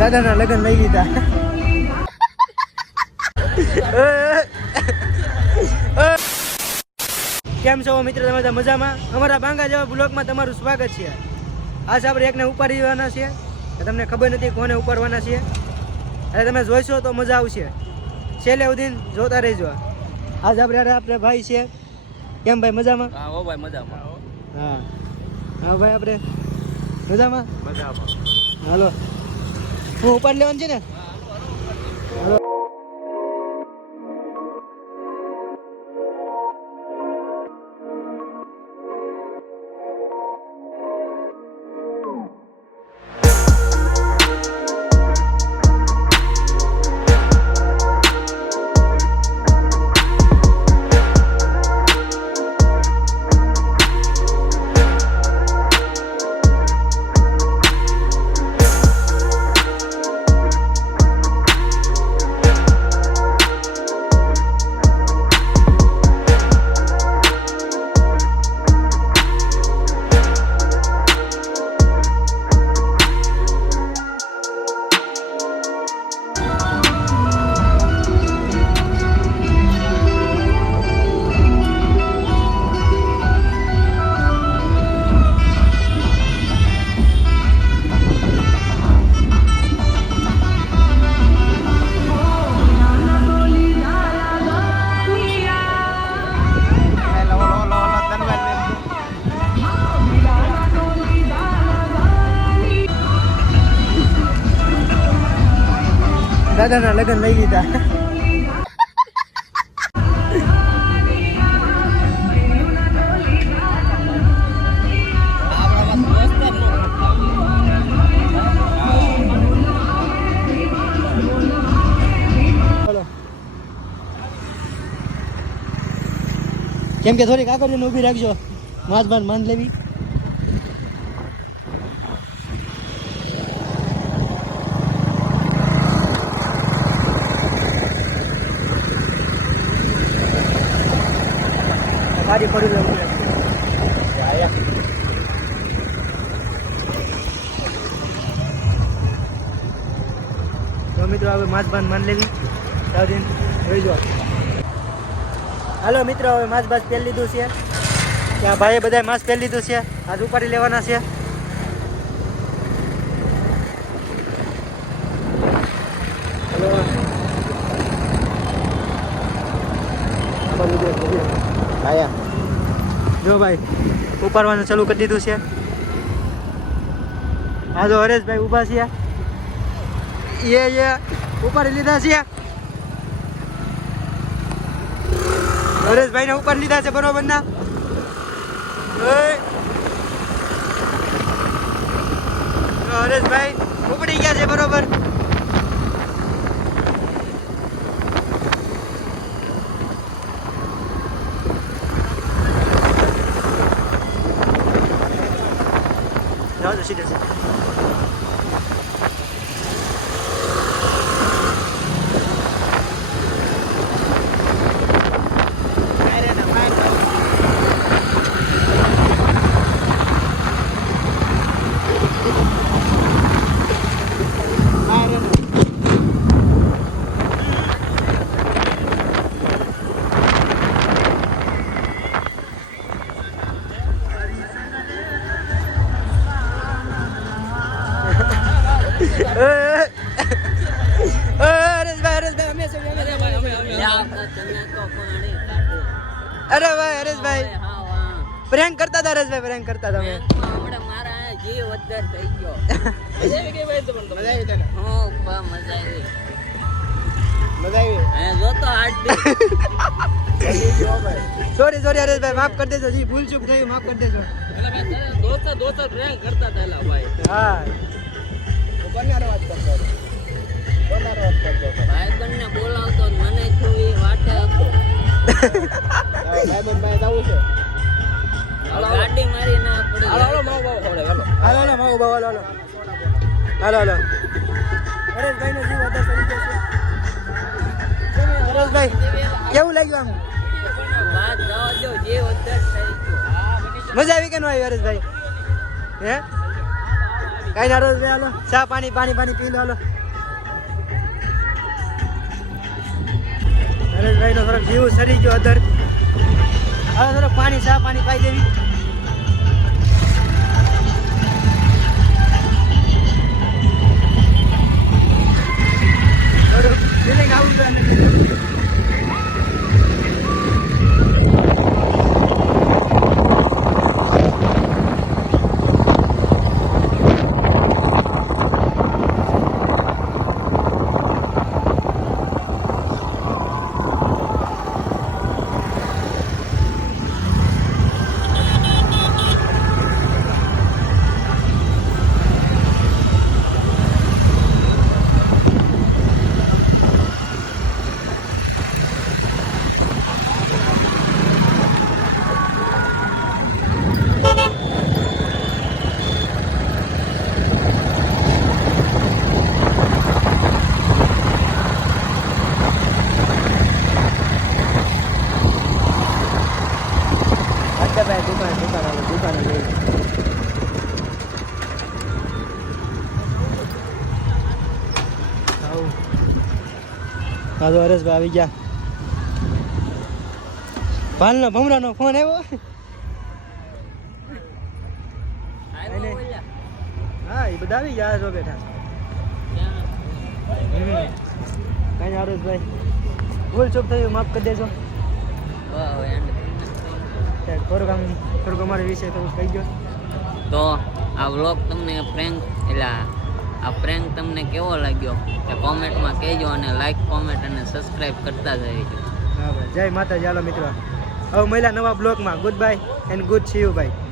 દાદાના લગ્ન લઈ લીધા. કેમ છો મિત્રો? તમે મજામાં? અમારા બાંગા જેવા બ્લોગમાં તમારું સ્વાગત છે. આજ આપણે એકને ઉપાડી દેવાના છે. તમને ખબર નથી કોને ઉપાડવાના છે. અને તમે જોઈશો તો મજા આવશે. છેલ્લે સુધી જોતા રહેજો. આજ આપણે ભાઈ છે. કેમ ભાઈ મજામાં? હા હો ભાઈ મજામાં. હા હા ભાઈ આપણે મજામાં. હાલો હું ઉપાડ લેવાનું છે ને. દાદાના લગ્ન લઈ લીધા. કેમ કે થોડીક આગળ ઊભી રાખજો. માન લેવી. ગાડી પડી લઉં તો મિત્રો હવે માન લેવી. જોઈ જો. હાલો મિત્રો હવે માછ પહેરી લીધું છે. ત્યાં ભાઈએ બધાએ માસ્ક પહેરી લીધું છે. આજ ઉપાડી લેવાના છે. જો ભાઈ ઉપાડવાનું ચાલુ કરી દીધું છે. હા જો હરેશભાઈ ઊભા છે. એ ઉપાડી લીધા છે. હરેશભાઈ ને ઉપાડી લીધા છે બરોબર ના. હરેશભાઈ ઉપડી ગયા છે બરોબર. જાઓ તો સીધે અરે ભાઈ હરેશભાઈ પ્રેન્ક કરતા હતા. હરેશભાઈ પ્રેન્ક કરતા હતા. હમણાં મારા જીવ વધર થઈ ગયો. મજા આવી ગઈ ભાઈ? મજા આવી તને? હો બા મજા આવી. હે જો તો સોરી હરેશભાઈ માફ કરી દેજો. જી ભૂલ ચૂક થયું માફ કરી દેજો. દોસ્ત પ્રેન્ક કરતા હતા એલા ભાઈ. હા કોનારો વાત કરતો ભાઈ બંને બોલાવતો મને થોડી વાટે હતો. ગાડી મારી ના પડી. હાલો માવો બાવો હાલો. હરેશભાઈ નો જીવ વધારે ચડી ગયો છે. હરેશભાઈ કેવું લાગ્યું આમ? વાત જવા દો જે વધર થઈ ગયો. મજા આવી કે ન આવી હરેશભાઈ? હે કઈ ના રોજ હાલો ચા પાણી પી લો હાલો નરેશભાઈ નો થોડોક જીવ સરી ગયો અધર હવે થોડોક ચા પાણી પાઈ દેવી ફિલિંગ આવું હા તો હરેશભાઈ આવી ગયા ભાલનો ભમરાનો ફોન આવ્યો હા એ બધા આવી ગયા જો બેઠા કઈ હરેશભાઈ ભૂલ ચૂક થયું માફ કરી દેજો થોડુંક અમારે વિશે થોડુંક કહી ગયો તો આ વ્લોગ તમને આ પ્રેન્ક તમને કેવો લાગ્યો એ કોમેન્ટમાં કહેજો અને લાઈક કોમેન્ટ અને સબસ્ક્રાઇબ કરતા જજો હા ભાઈ જય માતાજી હાલો મિત્રો હવે મળ્યા નવા બ્લોગમાં good bye and good C you ભાઈ